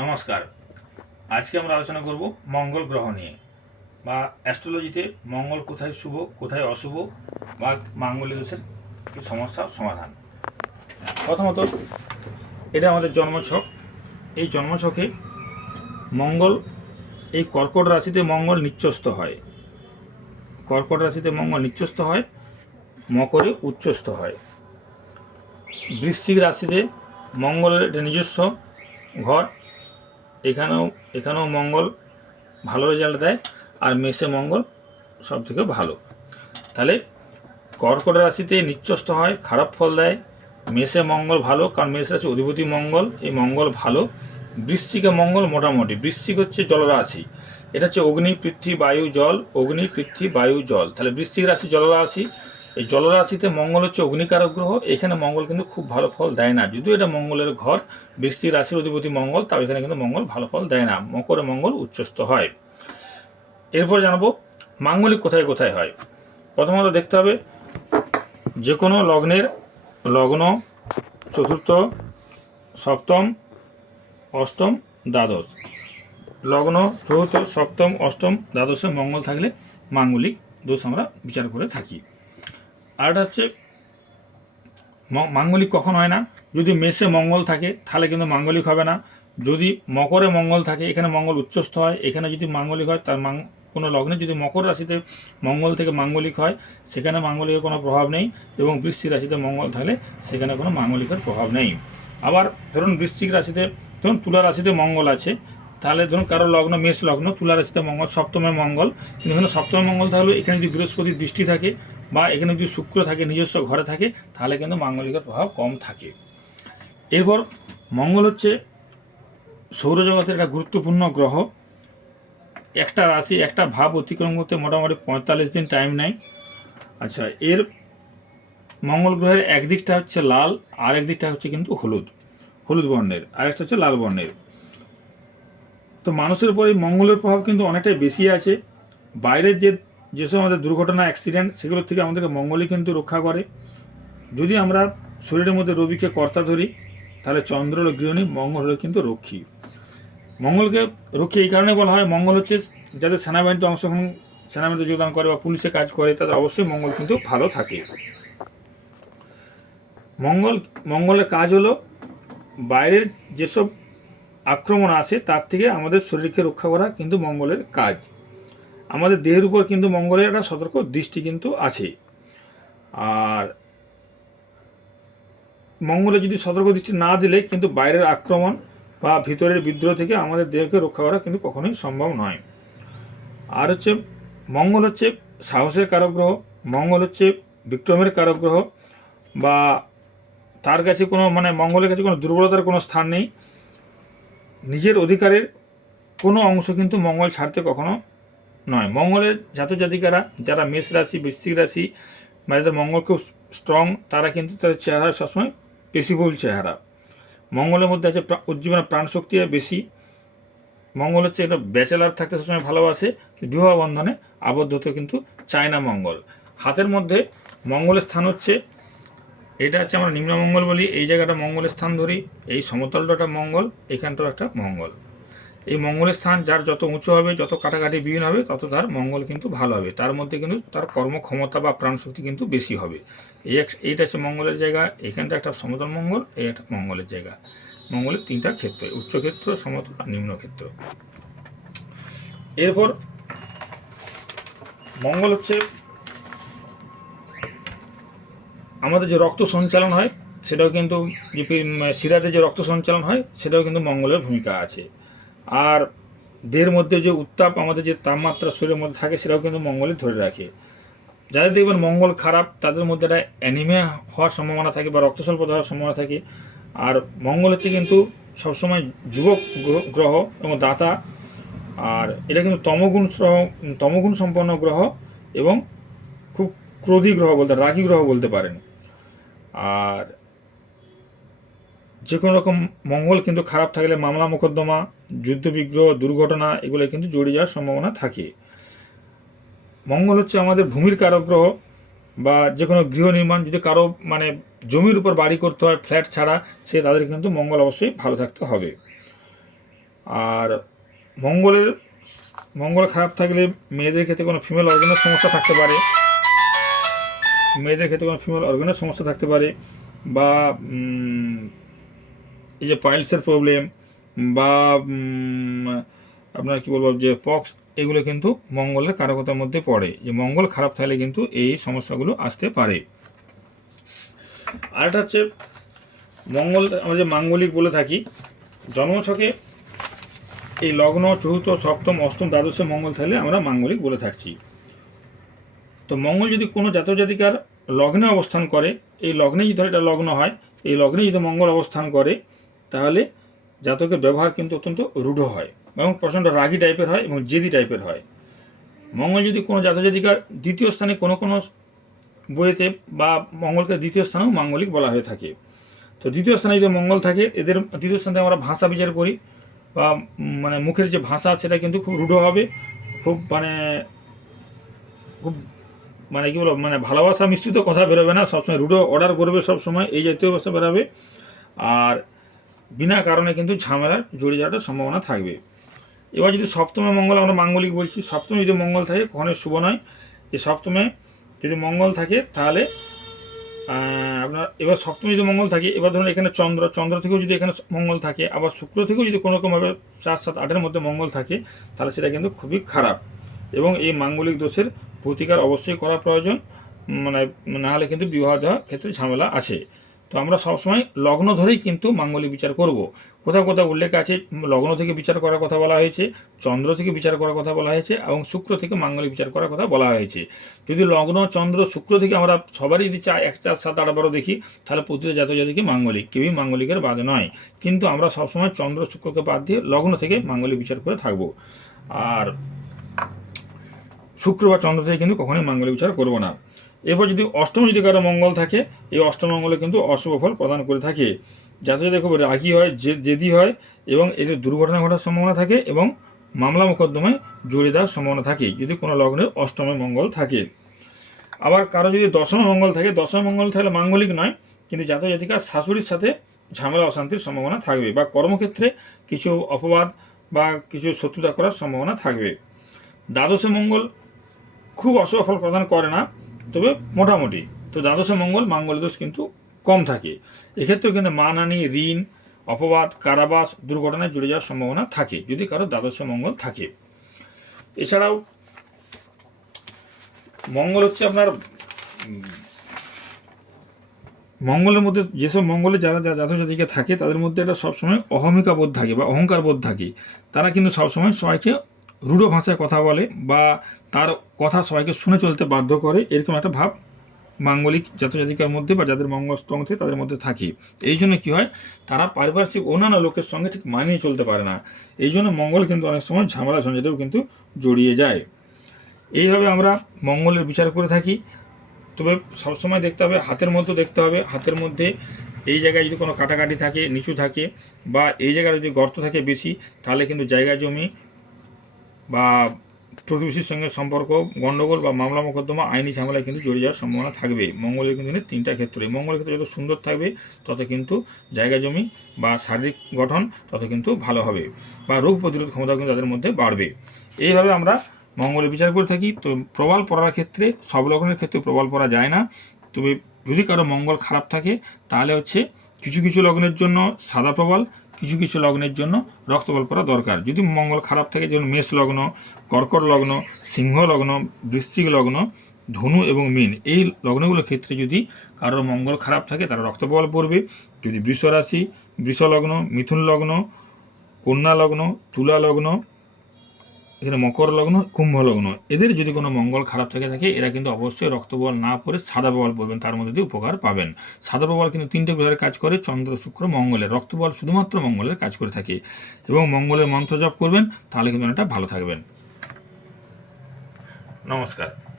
নমস্কার। আজকে আমরা আলোচনা করব মঙ্গল গ্রহ নিয়ে। বা অ্যাস্ট্রোলজিতে মঙ্গল কোথায় শুভ, কোথায় অশুভ, বা মাঙ্গলিক দোষের কি সমস্যা, সমাধান। প্রথমত, এটা আমাদের জন্মছক। এই জন্মছকে মঙ্গল, এই কর্কট রাশিতে মঙ্গল নিচ্চস্ত হয়। কর্কট রাশিতে মঙ্গল নিচ্চস্ত হয়, মকরে উচ্চস্থ হয়। বৃশ্চিক রাশিতে মঙ্গলের নিজস্ব ঘর এখানেও এখানেও মঙ্গল ভালো রেজাল্ট দেয় আর মেষে মঙ্গল সব থেকে ভালো। তাহলে কর্কট রাশিতে নিচ্চস্ত হয়, খারাপ ফল দেয়, মেষে মঙ্গল ভালো, কারণ মেষ রাশি অধিপতি মঙ্গল, এই মঙ্গল ভালো। বৃশ্চিকে মঙ্গল মোটামুটি, বৃশ্চিক হচ্ছে জলরাশি, এটা হচ্ছে অগ্নি, পৃথ্বী, বায়ু, জল, অগ্নি, পৃথ্বী, বায়ু, জল। তাহলে বৃশ্চিক রাশি জলরাশি এই জলরাশিতে মঙ্গল হচ্ছে অগ্নিকারক গ্রহ। এখানে মঙ্গল কিন্তু খুব ভালো ফল দেয় না। যদিও এটা মঙ্গলের ঘর, বৃষ্টি রাশির অধিপতি মঙ্গল, তাও এখানে কিন্তু মঙ্গল ভালো ফল দেয় না। মকরে মঙ্গল উচ্চস্থ হয়। এরপর জানাব, মাঙ্গলিক কোথায় কোথায় হয়? প্রথমত দেখতে হবে যে কোনো লগ্নের লগ্ন, চতুর্থ, সপ্তম, অষ্টম, দ্বাদশ। লগ্ন, চতুর্থ, সপ্তম, অষ্টম, দ্বাদশে মঙ্গল থাকলে মাঙ্গলিক দোষ আমরা বিচার করে থাকি। আরেকটা হচ্ছে মাঙ্গলিক কখন হয় না? যদি মেষে মঙ্গল থাকে, তাহলে কিন্তু মাঙ্গলিক হবে না। যদি মকরে মঙ্গল থাকে, এখানে মঙ্গল উচ্চস্থ হয়। এখানে যদি মাঙ্গলিক হয়, তার মাং কোনো লগ্নে যদি মকর রাশিতে মঙ্গল থেকে মাঙ্গলিক হয়, সেখানে মাঙ্গলিকের কোনো প্রভাব নেই এবং বৃশ্চিক রাশিতে মঙ্গল থাকলে সেখানে কোনো মাঙ্গলিকের প্রভাব নেই। আবার ধরুন বৃশ্চিক রাশিতে, ধরুন তুলা রাশিতে মঙ্গল আছে, তাহলে ধরুন কারও লগ্ন, মেষ লগ্ন, তুলা রাশিতে মঙ্গল, সপ্তমে মঙ্গল। কিন্তু এখানে সপ্তমে মঙ্গল থাকলেও এখানে যদি বৃহস্পতির দৃষ্টি থাকে বা এখানে যদি শুক্র থাকে, নিজস্ব ঘরে থাকে, তাহলে কিন্তু মাঙ্গলিকের প্রভাব কম থাকে। এরপর মঙ্গল হচ্ছে সৌরজগতের একটা গুরুত্বপূর্ণ গ্রহ। একটা রাশি, একটা ভাব অতিক্রম করতে মোটামুটি পঁয়তাল্লিশ দিন টাইম নেয়। আচ্ছা এর মঙ্গল গ্রহের একদিকটা হচ্ছে লাল আর একদিকটা হচ্ছে কিন্তু হলুদ হলুদ বর্ণের আর একটা হচ্ছে লাল বর্ণের। তো মানুষের উপর এই মঙ্গলের প্রভাব কিন্তু অনেকটাই বেশি আছে। বাইরের যে যেসব আমাদের দুর্ঘটনা অ্যাক্সিডেন্ট সেগুলোর থেকে আমাদেরকে মঙ্গলই কিন্তু রক্ষা করে। যদি আমরা শরীরের মধ্যে রবিকে কর্তা ধরি, তাহলে চন্দ্র হলো গৃহণী, মঙ্গল হলো কিন্তু রক্ষী। মঙ্গলকে রক্ষী এই কারণে বলা হয়, মঙ্গল হচ্ছে যাদের সেনাবাহিনীতে অংশগ্রহণ, সেনাবাহিনীতে যোগদান করে বা পুলিশে কাজ করে, তাদের অবশ্যই মঙ্গল কিন্তু ভালো থাকে। মঙ্গল, মঙ্গলের কাজ হলো বাইরের যেসব আক্রমণ আসে, তার থেকে আমাদের শরীরকে রক্ষা করা কিন্তু মঙ্গলের কাজ। আমাদের দেহের উপর কিন্তু মঙ্গলের একটা সতর্ক দৃষ্টি কিন্তু আছে। আর মঙ্গলে যদি সতর্ক দৃষ্টি না দিলে কিন্তু বাইরের আক্রমণ বা ভিতরের বিদ্রোহ থেকে আমাদের দেহকে রক্ষা করা কিন্তু কখনোই সম্ভব নয়। আর হচ্ছে মঙ্গল হচ্ছে সাহসের কারক গ্রহ মঙ্গল হচ্ছে বিক্রমের কারগ্রহ বা তার কাছে কোনো মানে মঙ্গলের কাছে কোনো দুর্বলতার কোনো স্থান নেই। নিজের অধিকারের কোনো অংশ কিন্তু মঙ্গল ছাড়তে কখনো নয়। মঙ্গলের জাতক জাতিকারা যারা মেষ রাশি, বৃশ্চিক রাশি, বা যাদের মঙ্গল খুব স্ট্রং তারা কিন্তু তাদের চেহারা সবসময় পেশিবহুল চেহারা। মঙ্গলের মধ্যে আছে উজ্জীবনের প্রাণশক্তি বেশি। মঙ্গল হচ্ছে এটা ব্যাচেলার, থাকতে সবসময় ভালোবাসে। বিবাহ বন্ধনে আবদ্ধ হতে কিন্তু চায় না মঙ্গল। হাতের মধ্যে মঙ্গলের স্থান হচ্ছে, এটা হচ্ছে আমরা নিম্নমঙ্গল বলি। এই জায়গাটা মঙ্গলের স্থান ধরি, এই সমতলটা মঙ্গল, এখানটাও একটা মঙ্গল। এই মঙ্গলের স্থান যার যত উঁচু হবে, যত কাটাকাটি বিভিন্ন হবে, তত তার মঙ্গল কিন্তু ভালো হবে। তার মধ্যে কিন্তু তার কর্মক্ষমতা বা প্রাণশক্তি কিন্তু বেশি হবে। এই এক, এইটা হচ্ছে মঙ্গলের জায়গা এখানটা একটা সমতল মঙ্গল, এই একটা মঙ্গলের জায়গা। মঙ্গলের তিনটা ক্ষেত্র, উচ্চক্ষেত্র, সমতল আর নিম্ন ক্ষেত্র এরপর মঙ্গল হচ্ছে আমাদের যে রক্ত সঞ্চালন হয়, সেটাও কিন্তু যে শিরাতে যে রক্ত সঞ্চালন হয়, সেটাও কিন্তু মঙ্গলের ভূমিকা আছে। আর দেহের মধ্যে যে উত্তাপ, আমাদের যে তাপমাত্রা শরীরের মধ্যে থাকে, সেটাও কিন্তু মঙ্গলই ধরে রাখে। যাদের দেখবেন মঙ্গল খারাপ, তাদের মধ্যে একটা অ্যানিমিয়া হওয়ার সম্ভাবনা থাকে বা রক্তস্বল্প হওয়ার সম্ভাবনা থাকে। আর মঙ্গল হচ্ছে কিন্তু সবসময় যুবক গ্রহ- এবং দাতা। আর এটা কিন্তু তমগুণ তমগুণ সম্পন্ন গ্রহ এবং খুব ক্রোধী গ্রহ বলতে, রাগী গ্রহ বলতে পারেন। আর যে কোনো রকম মঙ্গল কিন্তু খারাপ থাকলে মামলা মোকদ্দমা যুদ্ধবিগ্রহ, দুর্ঘটনা এগুলো কিন্তু জড়িয়ে যাওয়ার সম্ভাবনা থাকে। মঙ্গল হচ্ছে আমাদের ভূমির কারক গ্রহ বা যে কোনো গৃহ নির্মাণ, যদি কারও মানে জমির উপর বাড়ি করতে হয়, ফ্ল্যাট ছাড়া, সে তাদের কিন্তু মঙ্গল অবশ্যই ভালো থাকতে হবে। আর মঙ্গলের, মঙ্গল খারাপ থাকলে মেয়েদের ক্ষেত্রে কোনো ফিমেল অর্গানের সমস্যা থাকতে পারে। মেয়েদের ক্ষেত্রে কোনো ফিমেল অর্গানের সমস্যা থাকতে পারে বা এই যে পাইলসের প্রবলেম বা আপনার কি বলব, যে পক্স এগুলো কিন্তু মঙ্গলের কারকতার মধ্যে পড়ে। যে মঙ্গল খারাপ থাকলে কিন্তু এই সমস্যাগুলো আসতে পারে। আরেকটা হচ্ছে, মঙ্গল, আমরা যে মাঙ্গলিক বলে থাকি, জন্মছকে এই লগ্ন, চতুর্থ, সপ্তম, অষ্টম, দ্বাদশে মঙ্গল থাকলে আমরা মাঙ্গলিক বলে থাকছি। তো মঙ্গল যদি কোনো জাতক জাতিকার লগ্নে অবস্থান করে, এই লগ্নে যদি ধর এটা লগ্ন হয়, এই লগ্নে যদি মঙ্গল অবস্থান করে, তাহলে জাতকের ব্যবহার কিন্তু অত্যন্ত রূঢ় হয় এবং প্রচণ্ড রাগী টাইপের হয় এবং জেদি টাইপের হয়। মঙ্গল যদি কোনো জাতক জাতিকার দ্বিতীয় স্থানে কোনো কোনো বইয়েতে বা মঙ্গলকে দ্বিতীয় স্থানেও মাঙ্গলিক বলা হয়ে থাকে। তো দ্বিতীয় স্থানে যদি মঙ্গল থাকে, এদের দ্বিতীয় স্থানে আমরা ভাষা বিচার করি বা মানে মুখের যে ভাষা সেটা কিন্তু খুব রূঢ় হবে, খুব মানে খুব মানে কি বলব মানে ভালোবাসা মিশ্রিত কথা বেরোবে না, সবসময় রুডো অর্ডার করবে সবসময়, এই জাতীয় ভাষা বেরোবে। আর বিনা কারণে কিন্তু ঝামেলার জড়িয়ে যাওয়ার সম্ভাবনা থাকবে। এবার যদি সপ্তমে মঙ্গল, আমরা মাঙ্গলিক বলছি, সপ্তমে যদি মঙ্গল থাকে, কখনোই শুভ নয়। এই সপ্তমে যদি মঙ্গল থাকে, তাহলে আপনার, এবার সপ্তমে যদি মঙ্গল থাকে, এবার ধরুন এখানে চন্দ্র চন্দ্র থেকেও যদি এখানে মঙ্গল থাকে, আবার শুক্র থেকেও যদি কোনো রকমভাবে চার, সাত, আটের মধ্যে মঙ্গল থাকে, তাহলে সেটা কিন্তু খুবই খারাপ। এবং এই মাঙ্গলিক দোষের প্রতিকার অবশ্যই করা প্রয়োজন মানে না হলে কিন্তু বিবাহ দেওয়ার ক্ষেত্রে ঝামেলা আছে। তো আমরা সবসময় লগ্ন ধরেই কিন্তু মাঙ্গলিক বিচার করব। কোথাও কোথাও উল্লেখ আছে, লগ্ন থেকে বিচার করার কথা বলা হয়েছে, চন্দ্র থেকে বিচার করার কথা বলা হয়েছে এবং শুক্র থেকে মাঙ্গলিক বিচার করার কথা বলা হয়েছে। যদি লগ্ন, চন্দ্র, শুক্র থেকে আমরা সবারই যদি চা এক, চার, সাত, আট, বারো দেখি, তাহলে প্রতিটা জাতক জাতিকে মাঙ্গলিক, কেউই মাঙ্গলিকের বাদ নয়। কিন্তু আমরা সবসময় চন্দ্র, শুক্রকে বাদ দিয়ে লগ্ন থেকে মাঙ্গলিক বিচার করে থাকব। আর শুক্র বা চন্দ্র থেকে কিন্তু কখনোই মাঙ্গলিক বিচার করব না। এরপর যদি অষ্টম যদি কারও মঙ্গল থাকে, এই অষ্টম মঙ্গলে কিন্তু অশুভ ফল প্রদান করে থাকে। যাতে খুব রাগি হয় জে- জেদি হয়, এবং এদের দুর্ঘটনা ঘটার সম্ভাবনা থাকে এবং মামলা মোকদ্দমায় জড়িয়ে দেওয়ার সম্ভাবনা থাকে, যদি কোনো লগ্নের অষ্টমে মঙ্গল থাকে। আবার কারও যদি দশম মঙ্গল থাকে, দশমে মঙ্গল থাকলে মাঙ্গলিক নয়, কিন্তু জাতক জাতিকার শাশুড়ির সাথে ঝামেলা, অশান্তির সম্ভাবনা থাকবে বা কর্মক্ষেত্রে কিছু অপবাদ বা কিছু শত্রুতা করার সম্ভাবনা থাকবে। দ্বাদশে মঙ্গল খুব অশুভ ফল প্রদান করে না তবে মোটামুটি। তো দ্বাদশে মঙ্গল মাঙ্গল দোষ কিন্তু কম থাকে। এক্ষেত্রেও কিন্তু মানহানি, ঋণ, অপবাদ, কারাবাস, দুর্ঘটনায় জুড়ে যাওয়ার সম্ভাবনা থাকে, যদি কারও দ্বাদশে মঙ্গল থাকে। এছাড়াও মঙ্গল হচ্ছে আপনার মঙ্গলের মধ্যে যেসব মঙ্গলে যারা যা জাতক জাতিকে থাকে, তাদের মধ্যে একটা সবসময় অহমিকা বোধ থাকে বা অহংকার বোধ থাকে। তারা কিন্তু সবসময় সবাইকে রূঢ় ভাষায় কথা বলে বা তার কথা সবাইকে শুনে চলতে বাধ্য করে, এরকম একটা ভাব মাঙ্গলিক জাতক জাতিকার মধ্যে বা যাদের মঙ্গল স্ট্রং থাকে তাদের মধ্যে থাকে। এই জন্য কী হয়, তারা পারিপার্শ্বিক অন্যান্য লোকের সঙ্গে ঠিক মানিয়ে চলতে পারে না। এই জন্য মঙ্গল কিন্তু অনেক সময় ঝামেলা ঝঞ্ঝাটেও কিন্তু জড়িয়ে যায়। এইভাবে আমরা মঙ্গলের বিচার করে থাকি। তবে সবসময় দেখতে হবে, হাতের মধ্যে দেখতে হবে। হাতের মধ্যে এই জায়গায় যদি কোনো কাটাকাটি থাকে, নিচু থাকে বা এই জায়গায় যদি গর্ত থাকে বেশি, তাহলে কিন্তু জায়গা জমি বা প্রতিবেশীর সঙ্গে সম্পর্ক গণ্ডগোল বা মামলা মোকদ্দমা, আইনি ঝামেলায় কিন্তু জড়িয়ে যাওয়ার সম্ভাবনা থাকবে। মঙ্গলের কিন্তু তিনটা ক্ষেত্রে। মঙ্গলের ক্ষেত্রে যত সুন্দর থাকবে, তত কিন্তু জায়গা জমি বা শারীরিক গঠন তত কিন্তু ভালো হবে বা রোগ প্রতিরোধ ক্ষমতা কিন্তু তাদের মধ্যে বাড়বে। এইভাবে আমরা মঙ্গলের বিচার করে থাকি। তো প্রবাল পড়ার ক্ষেত্রে সব লগ্নের ক্ষেত্রে প্রবাল পড়া যায় না। তবে যদি কারও মঙ্গল খারাপ থাকে, তাহলে হচ্ছে কিছু কিছু লগ্নের জন্য সাদা প্রবাল কিছু কিছু লগ্নের জন্য রক্তবল করা দরকার। যদি মঙ্গল খারাপ থাকে, যেমন মেষ লগ্ন, কর্কট লগ্ন, সিংহ লগ্ন, বৃশ্চিক লগ্ন, ধনু এবং মীন, এই লগ্নগুলোর ক্ষেত্রে যদি কারোর মঙ্গল খারাপ থাকে, তারা রক্তবল পড়বে। যদি বৃষরাশি বৃষ লগ্ন মিথুন লগ্ন, কন্যা লগ্ন, তুলা লগ্ন এখানে মকর লগ্ন, কুম্ভ লগ্ন। এদের যদি কোনো মঙ্গল খারাপ থেকে থাকে, এরা কিন্তু অবশ্যই রক্তবল না পরে সাদা প্রবল পড়বেন, তার মধ্যে দিয়ে উপকার পাবেন। সাদা প্রবল কিন্তু তিনটে গ্রহের কাজ করে, চন্দ্র, শুক্র, মঙ্গলের। রক্তবল শুধুমাত্র মঙ্গলের কাজ করে থাকে। এবং মঙ্গলের মন্ত্র জপ করবেন, তাহলে কিন্তু অনেকটা ভালো থাকবেন। নমস্কার।